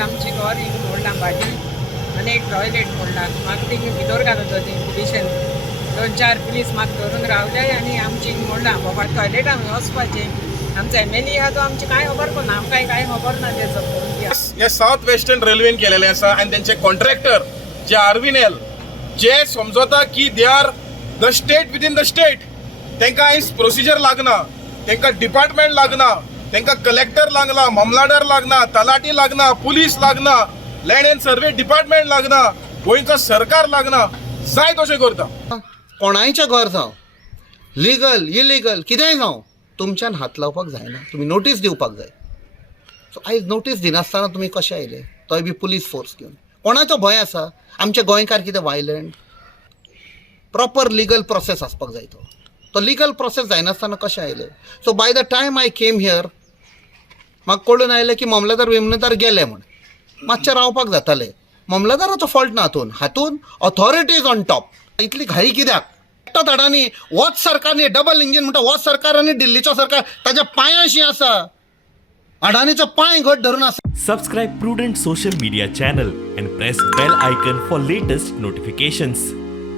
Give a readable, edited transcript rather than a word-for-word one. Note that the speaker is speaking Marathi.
आमची घर हिंग मोडला भाजी आणि एक टॉयलेट मोडला. म्हाका थिंग भितर घालत होती पुलिशेन 2-4 पुलीस म्हाका धरून रावले आणि आमची हिंग मोडला. बाबा टॉयलेटान वचपाचें. आमचो एमएलए आहा तो आमचे कांय खबर करना, आमकां कांय खबर ना तेचो फोन. हे साऊथ वेस्टर्न रेल्वेन केलेले आसा आणि त्यांचे कॉन्ट्रॅक्टर जे आरविनेल जे समजता की they are the state within the state. तांकां आयज प्रोसिजर लागना, तांकां डिपार्टमेंट लागना, तांकां कलेक्टर लागना, मामलादार लागना, तलाटी लागना, पुलीस लागना, लँड एंड सर्वे डिपार्टमेंट लागना, गोंयचो सरकार लागना. जाय तशें करता. कोणायचें घर जावं, लिगल इलिगल कितेंय जावं, तुमच्यान हात लावपाक जायना. तुमी नोटीस दिवपाक जाय. सो आयज नोटीस दिनासतना तुमी कशे आयले, तोय बी पुलीस फोर्स घेवन? कोणाचो भंय आसा? आमचे गोंयकार कितें वायलंट? प्रॉपर लिगल प्रोसेस आसपाक जाय. तो लिगल प्रोसेस जायनासतना कशें आयले? So by the time I came here म्हाका कळून आयलें की मामलेदार गेले म्हण. मातशें रावपाक जातालें. मामलेदाराचो फॉल्ट ना हातून ऑथॉरिटीज ऑन टॉप. इतली घाई कित्याक? एकटो धाडांनी वच सरकारनी डबल इंजीन म्हणटा वच सरकार आनी दिल्लीचो सरकार ताच्या पांयाशी आसा. अडानीचो पांय घट धरून आसा. Subscribe Prudent Social Media channel and press bell icon for latest notifications.